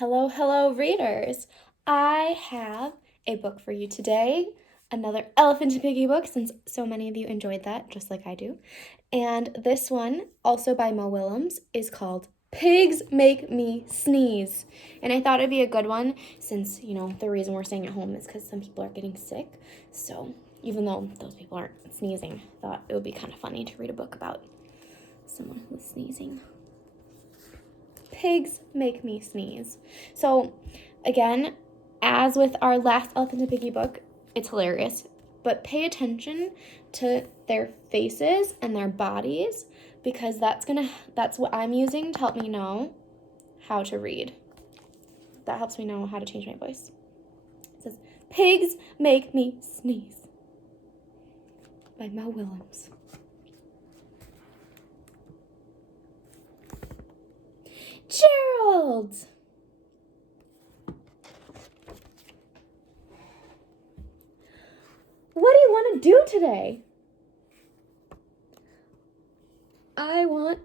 Hello, hello, readers. I have a book for you today, another Elephant and Piggie book, since so many of you enjoyed that, just like I do. And this one, also by Mo Willems, is called Pigs Make Me Sneeze. And I thought it'd be a good one since, the reason we're staying at home is because some people are getting sick. So even though those people aren't sneezing, I thought it would be kind of funny to read a book about someone who's sneezing. Pigs make me sneeze. So again, as with our last Elephant and Piggie book, it's hilarious, but pay attention to their faces and their bodies because that's what I'm using to help me know how to read. That helps me know how to change my voice. It says, Pigs Make Me Sneeze by Mo Willems. Gerald! What do you want to do today? I want...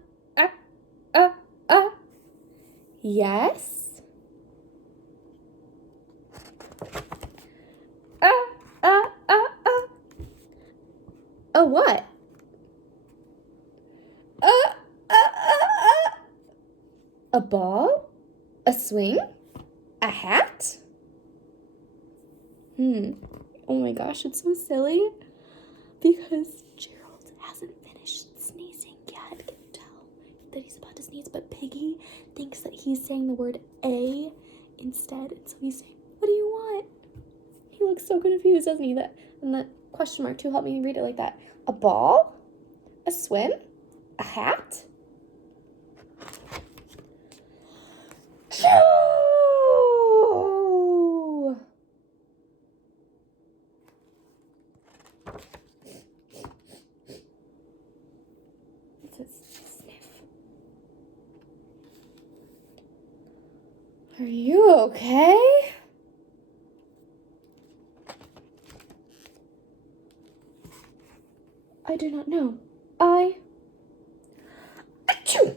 Yes? A what? A ball? A swing? A hat? Oh my gosh, it's so silly because Gerald hasn't finished sneezing yet. Can you tell that he's about to sneeze? But Piggy thinks that he's saying the word A instead, and so he's saying, "What do you want?" He looks so confused, doesn't he? And the question mark too helped me read it like that. A ball? A swim? A hat? Sniff. Are you okay? I do not know. Achoo!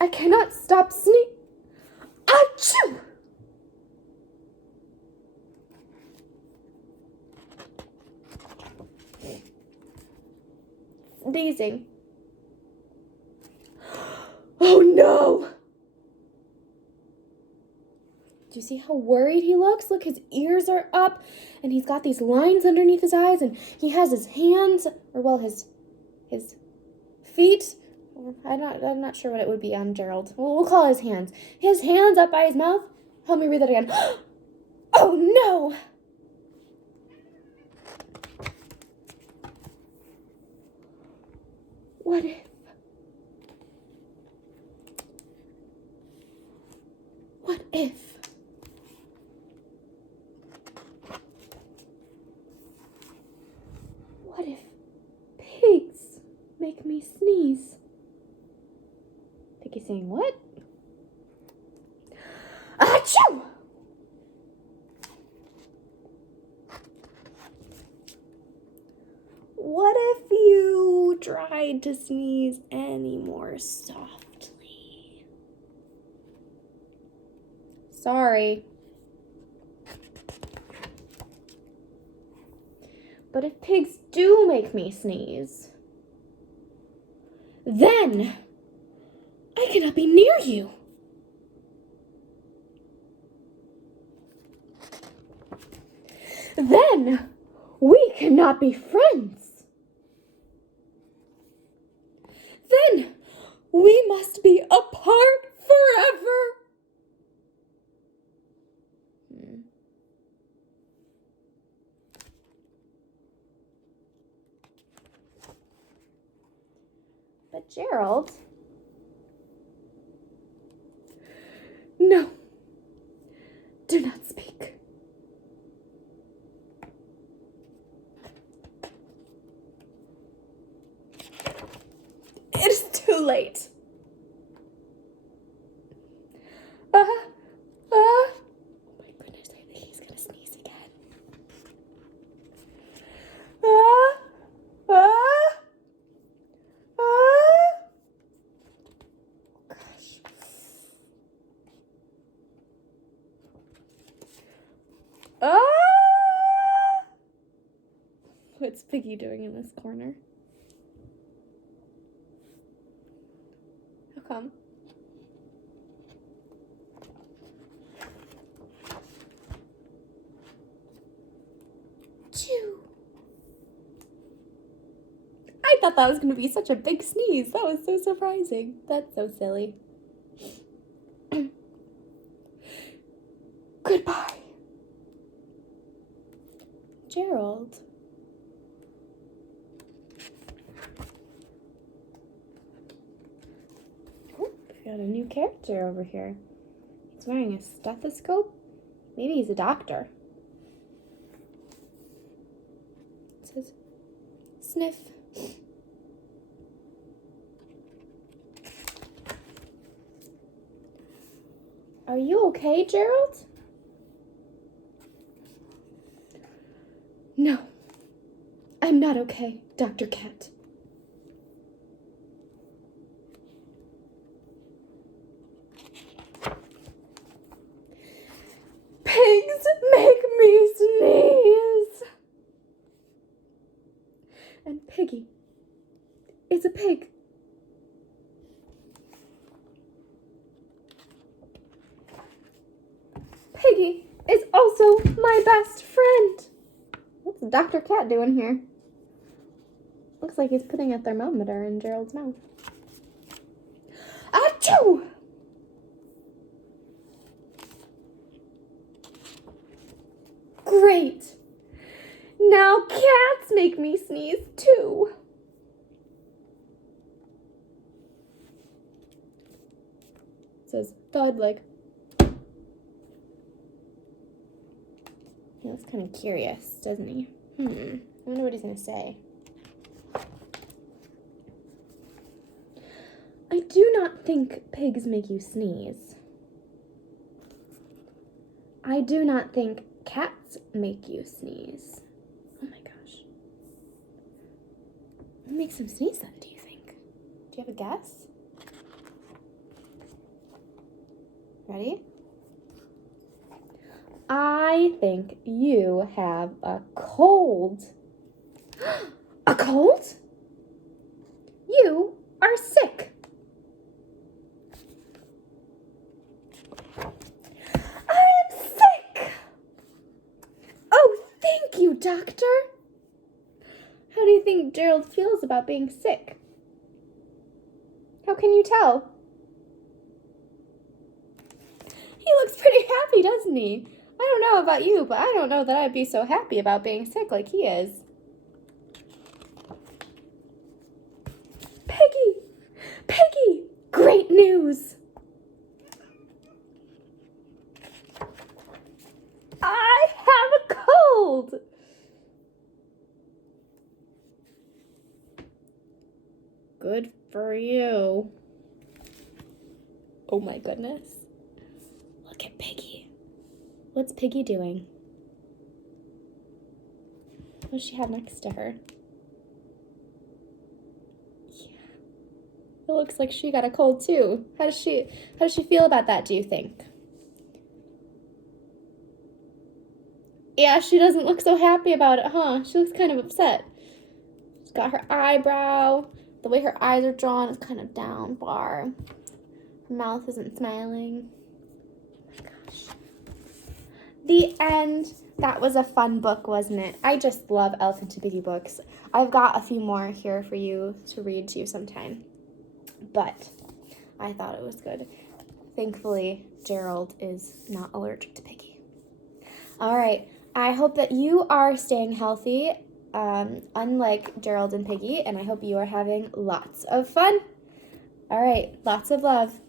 I cannot stop Achoo! Sneezing. Oh no! Do you see how worried he looks? Look, his ears are up, and he's got these lines underneath his eyes, and he has his hands, his feet. I'm not sure what it would be on Gerald. We'll call his hands. His hands up by his mouth. Help me read that again. Oh no! What if? What if? What if pigs make me sneeze? Piggy's saying what? Achoo! What if you tried to sneeze any more softly? Sorry. But if pigs do make me sneeze, then I cannot be near you. Then we cannot be friends. Then we must be apart forever. But Gerald, no, do not speak. It is too late. Oh my goodness, I think he's gonna sneeze again. Ah! What's Piggie doing in this corner? How come? Chew. I thought that was going to be such a big sneeze. That was so surprising. That's so silly. Goodbye. Gerald. Oh, we got a new character over here. He's wearing a stethoscope. Maybe he's a doctor. It says, sniff. Are you okay, Gerald? No, I'm not okay, Dr. Cat. Pigs make me sneeze. And Piggie is a pig. Piggie is also my best friend. What's Dr. Cat doing here? Looks like he's putting a thermometer in Gerald's mouth. Achoo! Great. Now cats make me sneeze too. It says thud like. He looks kind of curious, doesn't he? I wonder what he's going to say. I do not think pigs make you sneeze. I do not think cats make you sneeze. Oh my gosh. What makes them sneeze then, do you think? Do you have a guess? Ready? I think you have a cold. A cold? You are sick. I am sick. Oh, thank you, doctor. How do you think Gerald feels about being sick? How can you tell? He looks pretty happy, doesn't he? I don't know about you, but I don't know that I'd be so happy about being sick like he is. Piggie! Piggie! Great news! I have a cold! Good for you. Oh my goodness. Look at Piggie. What's Piggie doing? What does she have next to her? Yeah. It looks like she got a cold too. How does she feel about that, do you think? Yeah, she doesn't look so happy about it, huh? She looks kind of upset. She's got her eyebrow. The way her eyes are drawn is kind of down far. Her mouth isn't smiling. Oh my gosh. The end. That was a fun book, wasn't it? I just love Elephant and Piggie books. I've got a few more here for you to read to you sometime. But I thought it was good. Thankfully, Gerald is not allergic to Piggie. All right. I hope that you are staying healthy, unlike Gerald and Piggie, and I hope you are having lots of fun. All right. Lots of love.